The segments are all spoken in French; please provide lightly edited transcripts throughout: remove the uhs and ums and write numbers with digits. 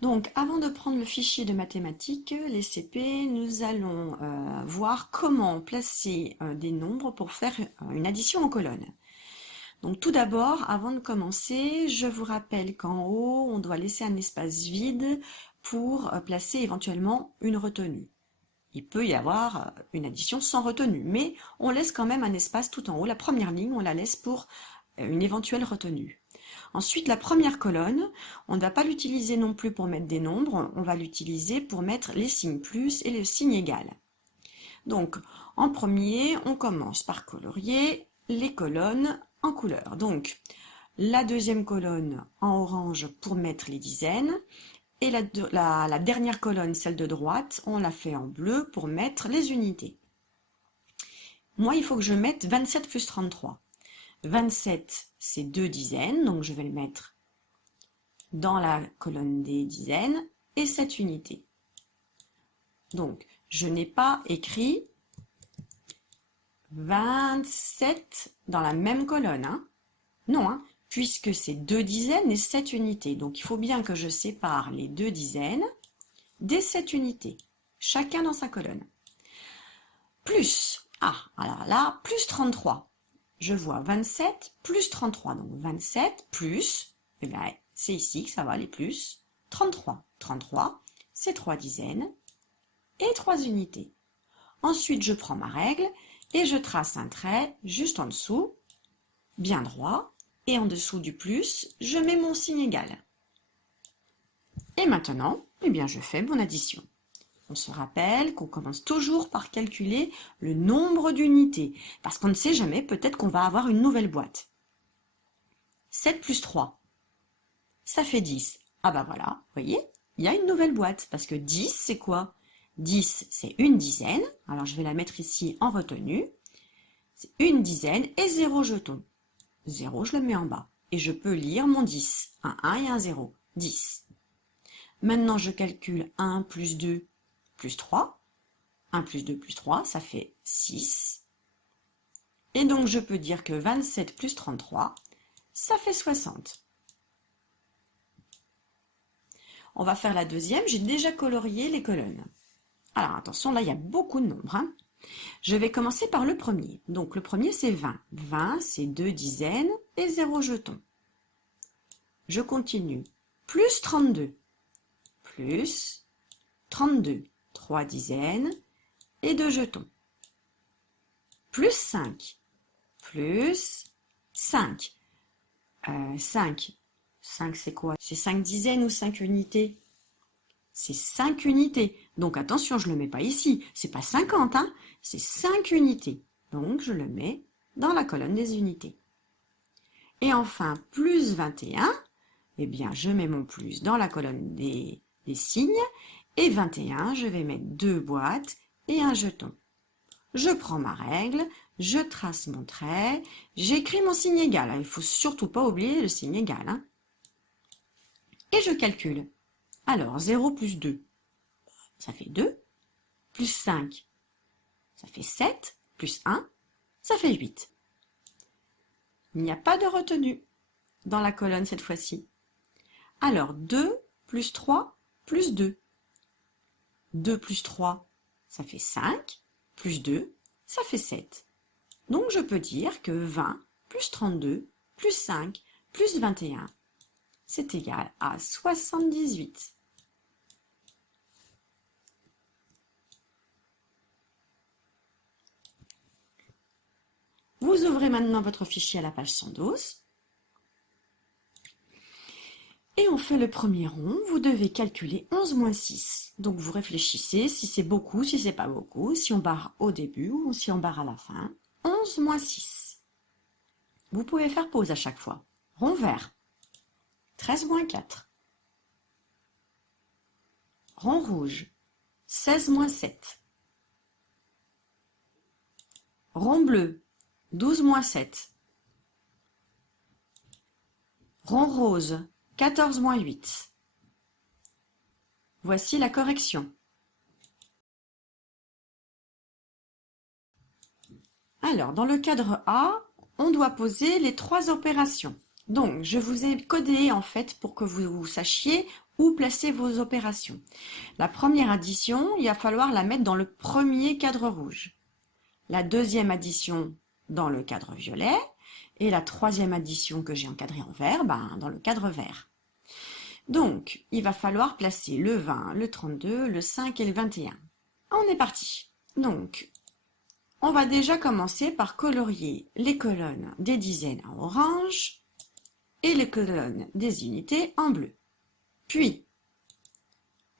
Donc, avant de prendre le fichier de mathématiques, les CP, nous allons voir comment placer des nombres pour faire une addition en colonne. Donc, tout d'abord, avant de commencer, je vous rappelle qu'en haut, on doit laisser un espace vide pour placer éventuellement une retenue. Il peut y avoir une addition sans retenue, mais on laisse quand même un espace tout en haut. La première ligne, on la laisse pour une éventuelle retenue. Ensuite, la première colonne, on ne va pas l'utiliser non plus pour mettre des nombres, on va l'utiliser pour mettre les signes plus et le signe égal. Donc, en premier, on commence par colorier les colonnes en couleur. Donc, la deuxième colonne en orange pour mettre les dizaines, et la dernière colonne, celle de droite, on la fait en bleu pour mettre les unités. Moi, il faut que je mette 27 plus 33. 27, c'est 2 dizaines, donc je vais le mettre dans la colonne des dizaines, et 7 unités. Donc, je n'ai pas écrit 27 dans la même colonne. Hein. Non, hein, puisque c'est 2 dizaines et 7 unités. Donc, il faut bien que je sépare les 2 dizaines des 7 unités, chacun dans sa colonne. Plus, alors là, plus 33. Je vois 27 plus 33. Donc 27 plus, eh bien, c'est ici que ça va, les plus, 33. 33, c'est 3 dizaines et 3 unités. Ensuite, je prends ma règle et je trace un trait juste en dessous, bien droit, et en dessous du plus, je mets mon signe égal. Et maintenant, eh bien, je fais mon addition. On se rappelle qu'on commence toujours par calculer le nombre d'unités, parce qu'on ne sait jamais, peut-être qu'on va avoir une nouvelle boîte. 7 plus 3, ça fait 10. Ah bah voilà, vous voyez, il y a une nouvelle boîte, parce que 10, c'est quoi? 10, c'est une dizaine, alors je vais la mettre ici en retenue. C'est une dizaine et 0 jeton. 0, je le mets en bas, et je peux lire mon 10. Un 1 et un 0, 10. Maintenant, je calcule 1 plus 2 plus 3. 1 plus 2 plus 3, ça fait 6. Et donc, je peux dire que 27 plus 33, ça fait 60. On va faire la deuxième. J'ai déjà colorié les colonnes. Alors, attention, là, il y a beaucoup de nombres. Hein. Je vais commencer par le premier. Donc, le premier, c'est 20. 20, c'est 2 dizaines et 0 jeton. Je continue. Plus 32. Plus 32. 3 dizaines et 2 jetons. Plus 5. Plus 5. 5. 5, c'est quoi? C'est 5 dizaines ou 5 unités? C'est 5 unités. Donc attention, je ne le mets pas ici. C'est pas 50, hein? C'est 5 unités. Donc je le mets dans la colonne des unités. Et enfin, plus 21, eh bien, je mets mon plus dans la colonne des signes. Et 21, je vais mettre 2 boîtes et un jeton. Je prends ma règle, je trace mon trait, j'écris mon signe égal. Il ne faut surtout pas oublier le signe égal. Hein. Et je calcule. Alors, 0 plus 2, ça fait 2. Plus 5, ça fait 7. Plus 1, ça fait 8. Il n'y a pas de retenue dans la colonne cette fois-ci. Alors, 2 plus 3 plus 2. 2 plus 3, ça fait 5. Plus 2, ça fait 7. Donc, je peux dire que 20 plus 32 plus 5 plus 21, c'est égal à 78. Vous ouvrez maintenant votre fichier à la page 112. Et on fait le premier rond, vous devez calculer 11 moins 6. Donc vous réfléchissez si c'est beaucoup, si c'est pas beaucoup, si on barre au début ou si on barre à la fin. 11 moins 6. Vous pouvez faire pause à chaque fois. Rond vert. 13 moins 4. Rond rouge. 16 moins 7. Rond bleu. 12 moins 7. Rond rose. 14 moins 8. Voici la correction. Alors, dans le cadre A, on doit poser les 3 opérations. Donc, je vous ai codé en fait pour que vous sachiez où placer vos opérations. La première addition, il va falloir la mettre dans le premier cadre rouge. La deuxième addition dans le cadre violet. Et la troisième addition que j'ai encadrée en vert, dans le cadre vert. Donc, il va falloir placer le 20, le 32, le 5 et le 21. On est parti. Donc, on va déjà commencer par colorier les colonnes des dizaines en orange et les colonnes des unités en bleu. Puis,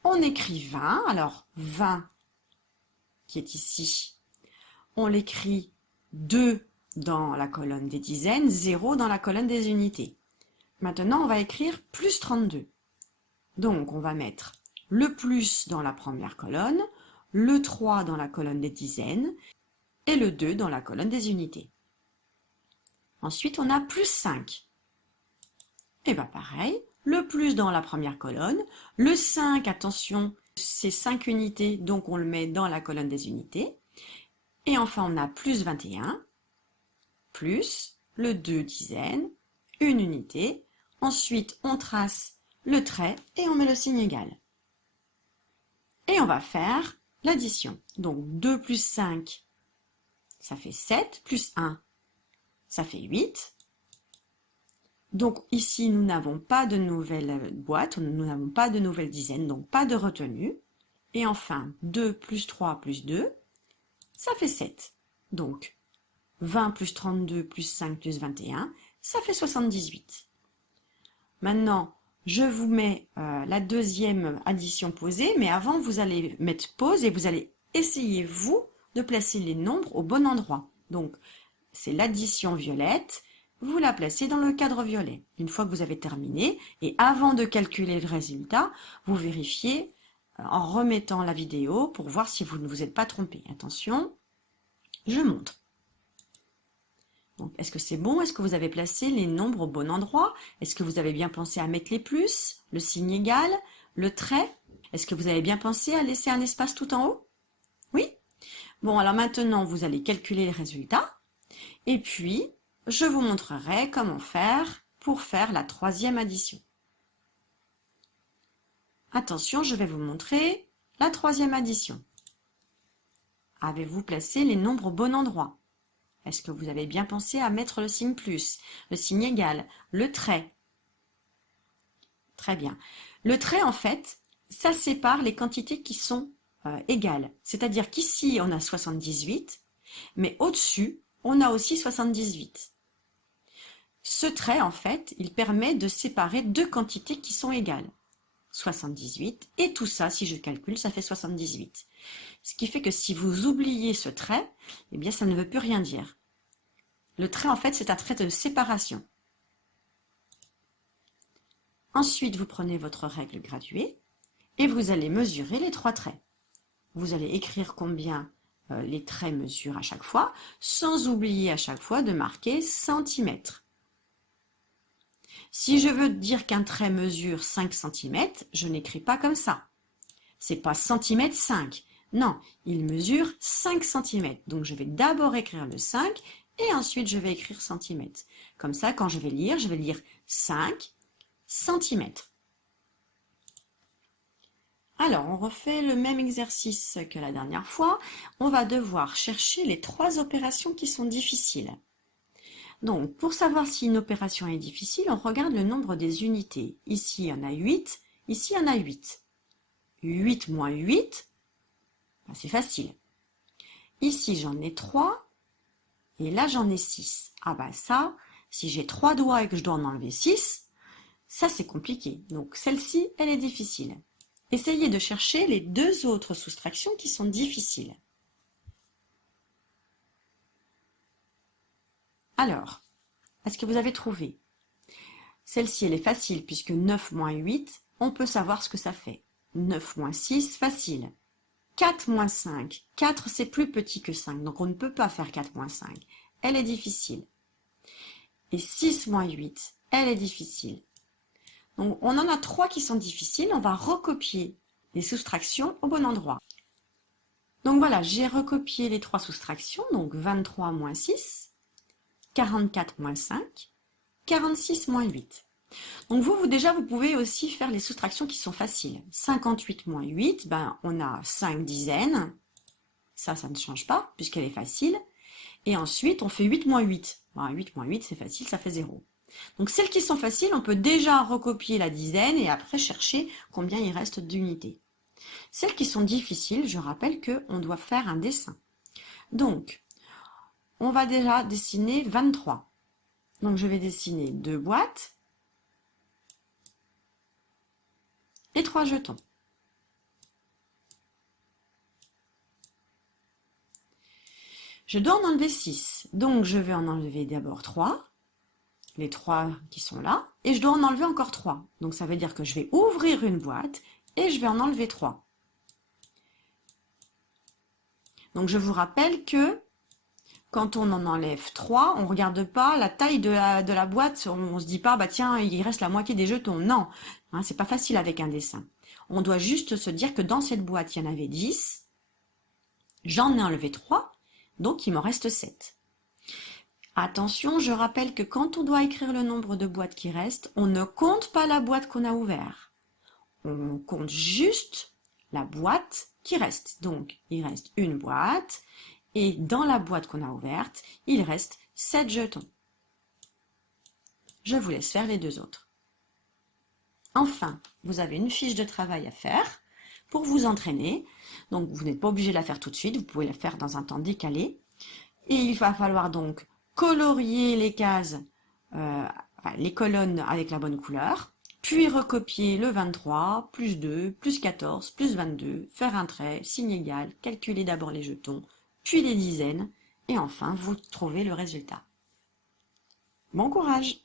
on écrit 20. Alors, 20 qui est ici, on l'écrit 2 dans la colonne des dizaines, 0 dans la colonne des unités. Maintenant, on va écrire plus 32. Donc, on va mettre le plus dans la première colonne, le 3 dans la colonne des dizaines et le 2 dans la colonne des unités. Ensuite, on a plus 5. Et pareil, le plus dans la première colonne, le 5, attention, c'est 5 unités, donc on le met dans la colonne des unités. Et enfin, on a plus 21, plus le 2 dizaines, une unité. Ensuite, on trace le trait et on met le signe égal. Et on va faire l'addition. Donc 2 plus 5, ça fait 7, plus 1, ça fait 8. Donc ici, nous n'avons pas de nouvelle boîte, nous n'avons pas de nouvelle dizaine, donc pas de retenue. Et enfin, 2 plus 3 plus 2, ça fait 7. Donc 20 plus 32 plus 5 plus 21, ça fait 78. Maintenant, je vous mets la deuxième addition posée, mais avant, vous allez mettre pause et vous allez essayer, vous, de placer les nombres au bon endroit. Donc, c'est l'addition violette, vous la placez dans le cadre violet. Une fois que vous avez terminé, et avant de calculer le résultat, vous vérifiez en remettant la vidéo pour voir si vous ne vous êtes pas trompé. Attention, je montre. Donc, est-ce que c'est bon? Est-ce que vous avez placé les nombres au bon endroit? Est-ce que vous avez bien pensé à mettre les plus, le signe égal, le trait? Est-ce que vous avez bien pensé à laisser un espace tout en haut? Oui? Bon, alors maintenant, vous allez calculer les résultats. Et puis, je vous montrerai comment faire pour faire la troisième addition. Attention, je vais vous montrer la troisième addition. Avez-vous placé les nombres au bon endroit? Est-ce que vous avez bien pensé à mettre le signe plus, le signe égal, le trait? Très bien. Le trait, en fait, ça sépare les quantités qui sont égales. C'est-à-dire qu'ici, on a 78, mais au-dessus, on a aussi 78. Ce trait, en fait, il permet de séparer deux quantités qui sont égales. 78, et tout ça, si je calcule, ça fait 78. Ce qui fait que si vous oubliez ce trait, eh bien, ça ne veut plus rien dire. Le trait, en fait, c'est un trait de séparation. Ensuite, vous prenez votre règle graduée et vous allez mesurer les trois traits. Vous allez écrire combien les traits mesurent à chaque fois, sans oublier à chaque fois de marquer centimètres. Si je veux dire qu'un trait mesure 5 cm, je n'écris pas comme ça. C'est pas centimètre 5. Non, il mesure 5 cm. Donc je vais d'abord écrire le 5 et ensuite je vais écrire centimètres. Comme ça, quand je vais lire 5 centimètres. Alors, on refait le même exercice que la dernière fois. On va devoir chercher les trois opérations qui sont difficiles. Donc, pour savoir si une opération est difficile, on regarde le nombre des unités. Ici, il y en a 8. Ici, il y en a 8. 8 moins 8, c'est facile. Ici, j'en ai 3. Et là, j'en ai 6. Ah ça, si j'ai 3 doigts et que je dois en enlever 6, ça, c'est compliqué. Donc, celle-ci, elle est difficile. Essayez de chercher les deux autres soustractions qui sont difficiles. Alors, est-ce que vous avez trouvé? Celle-ci, elle est facile puisque 9 moins 8, on peut savoir ce que ça fait. 9 moins 6, facile. 4 moins 5. 4, c'est plus petit que 5, donc on ne peut pas faire 4 moins 5. Elle est difficile. Et 6 moins 8, elle est difficile. Donc, on en a 3 qui sont difficiles. On va recopier les soustractions au bon endroit. Donc voilà, j'ai recopié les 3 soustractions. Donc 23 moins 6, 44 moins 5, 46 moins 8. Donc déjà, vous pouvez aussi faire les soustractions qui sont faciles. 58 moins 8, ben, on a 5 dizaines. Ça ne change pas puisqu'elle est facile. Et ensuite, on fait 8 moins 8. Ben, 8 moins 8, c'est facile, ça fait 0. Donc celles qui sont faciles, on peut déjà recopier la dizaine et après chercher combien il reste d'unités. Celles qui sont difficiles, je rappelle qu'on doit faire un dessin. Donc, on va déjà dessiner 23. Donc je vais dessiner 2 boîtes et 3 jetons. Je dois en enlever 6. Donc je vais en enlever d'abord 3. Les 3 qui sont là. Et je dois en enlever encore 3. Donc ça veut dire que je vais ouvrir une boîte et je vais en enlever 3. Donc je vous rappelle que quand on en enlève 3, on ne regarde pas la taille de la boîte, on ne se dit pas, bah tiens, il reste la moitié des jetons. Non, hein, c'est pas facile avec un dessin. On doit juste se dire que dans cette boîte, il y en avait 10, j'en ai enlevé 3, donc il m'en reste 7. Attention, je rappelle que quand on doit écrire le nombre de boîtes qui restent, on ne compte pas la boîte qu'on a ouverte. On compte juste la boîte qui reste. Donc, il reste une boîte. Et dans la boîte qu'on a ouverte, il reste 7 jetons. Je vous laisse faire les deux autres. Enfin, vous avez une fiche de travail à faire pour vous entraîner. Donc, vous n'êtes pas obligé de la faire tout de suite, vous pouvez la faire dans un temps décalé. Et il va falloir donc colorier les cases, les colonnes avec la bonne couleur, puis recopier le 23, plus 2, plus 14, plus 22, faire un trait, signe égal, calculer d'abord les jetons, puis les dizaines, et enfin vous trouvez le résultat. Bon courage!